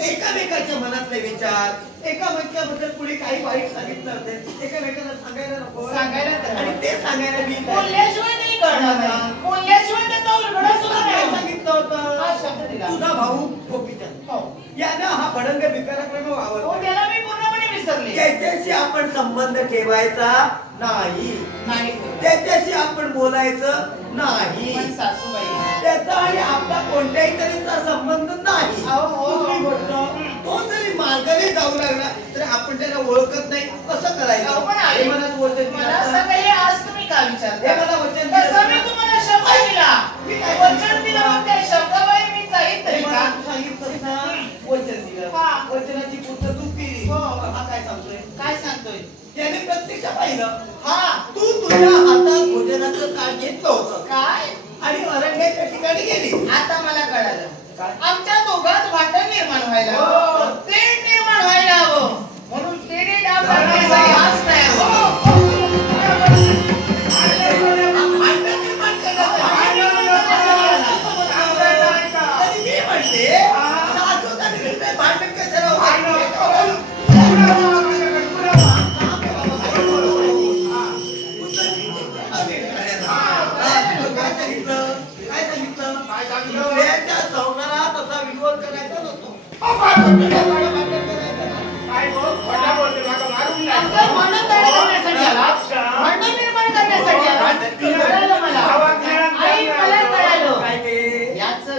एकामेकाच्या मनातले विचार एकामेकाबद्दल कुणी काही वाईट सांगितलं असेल एकामेकाला सांगायला नको सांगायला आणि ते सांगायला मी बोलल्याशिवाय नाही करणार बोलल्याशिवाय त्याचा उलगडा सुद्धा नाही सांगितलं होतं हा शब्द दिला तुझा भाऊ गोपीचंद यानं हा भडंग विकाराकडे वावरतो त्याला मी पूर्णपणे विसरले त्याच्याशी आपण संबंध ठेवायचा नाही त्याच्याशी आपण बोलायचं नाही सासूबाई त्याचा आणि आपला कोणत्याही तऱ्हेचा संबंध नाही तो जरी मार्गाने जाऊ लागला तर आपण त्याला ओळखत नाही असं करायचं मला तुम्ही का विचारता मला वचन मी तुम्हाला शब्द दिला वचन दिलं मग त्या शब्दाबाई मी जाईल तरी का सांगितलं ना वचन दिलं वचनाची पूर्तता तू केली हा काय सांगतोय त्याने प्रत्यक्ष पाहिलं तू तुझ्या हातात भोजनाचं ताट घेतलं होतं काय आणि अरण्याच्या ठिकाणी गेली आता मला कळालं आमच्या दोघात वाटण निर्माण व्हायला तेढ निर्माण व्हायला हवं म्हणून तेढे डाव करण्यासाठी आज तयार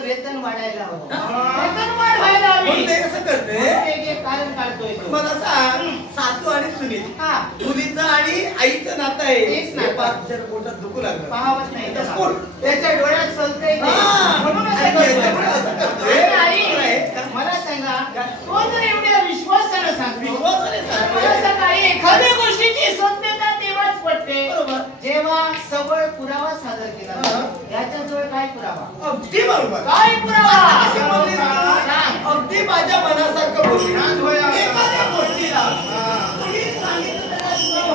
वेतन वाढायला हवं वेतन वाढ व्हायला हवी ते कसं करते कारण काढतोय मला सांग सासू आणि सुनील मुलीचं आणि आईचं नातं आहे तेच नातं जर पोटात दुखू लागलं पाहावंच नाही त्याच्या डोळ्यात चलतंय म्हणून असं करतोय आई मला सांगा तो जर एवढ्या विश्वासाने सांगतो मला सांगा एखाद्या गोष्टीची सत्यता तेव्हाच पटते जेव्हा सबळ पुरावा सादर केला याच्याजवळ काय पुरावा अगदी बरोबर काय पुरावा अगदी माझ्या मनासारखं बोलली एखाद्या गोष्टीला कुणी सांगितलं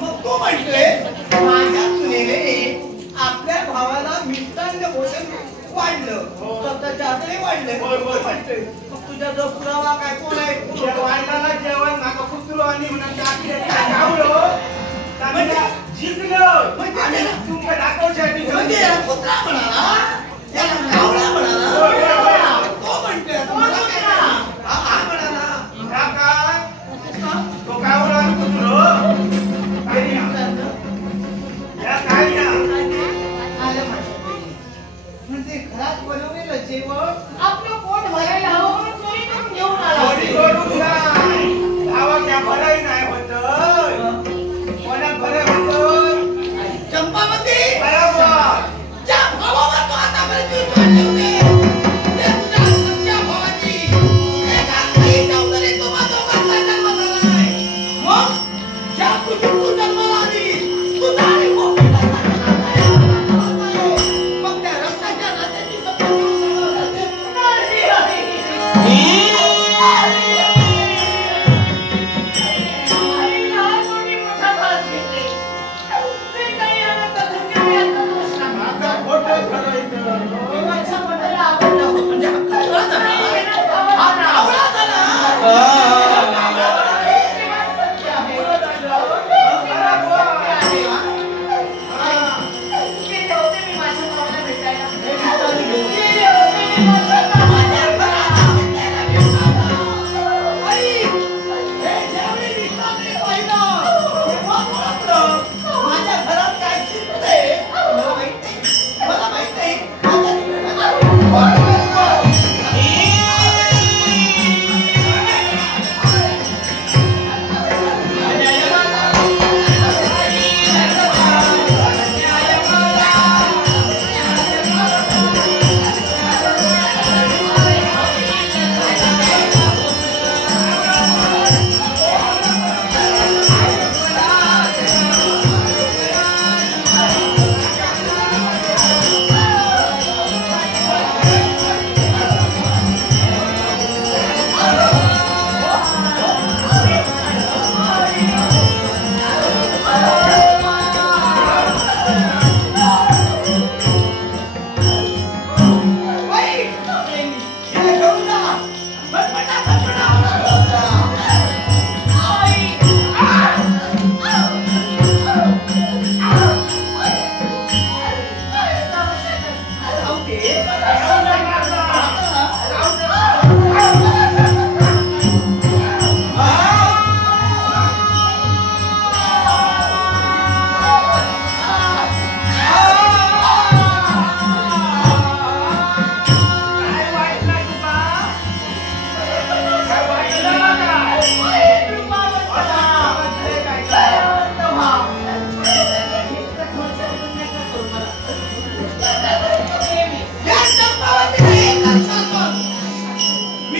मग तो म्हणतोय माझ्या सुनेने आपल्या भावाला मिष्टान्न भोजन वाढलं स्वतःच्या हाताने वाढलं म्हणतोय मग तुझा जो पुरावा काय कोण आहे वाढला जेवण नाका पुत्र आणि जिंकलं म्हणजे तुमचं दाखवण्यासाठी म्हणजे पुत्रा म्हणाला याला गावडा म्हणाला तो म्हणतोय हा म्हणाला तो गावडा आणि पुत्र काय म्हणजे घरात बनवलेलं जेवण आपलं पोट भरायला हवं म्हणून चोरी करून घेऊन आला भराई नाही होत कोणा भराई होत चंपावती बरोबर ज्या भावावर तो आतापर्यंत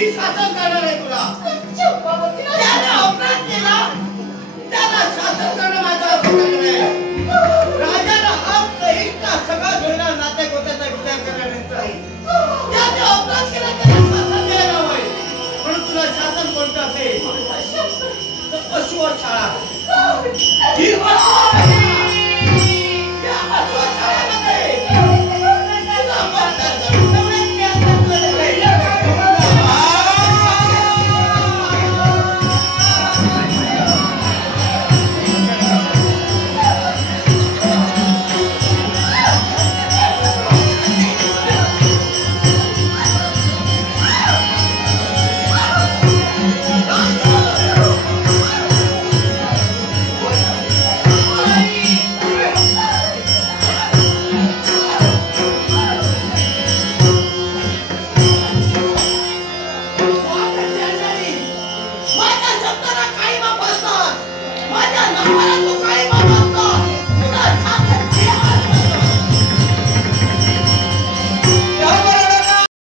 मी शासन करणार आहे तुला. चंपावतीला त्याने अपराध केला, त्याला शासन करणार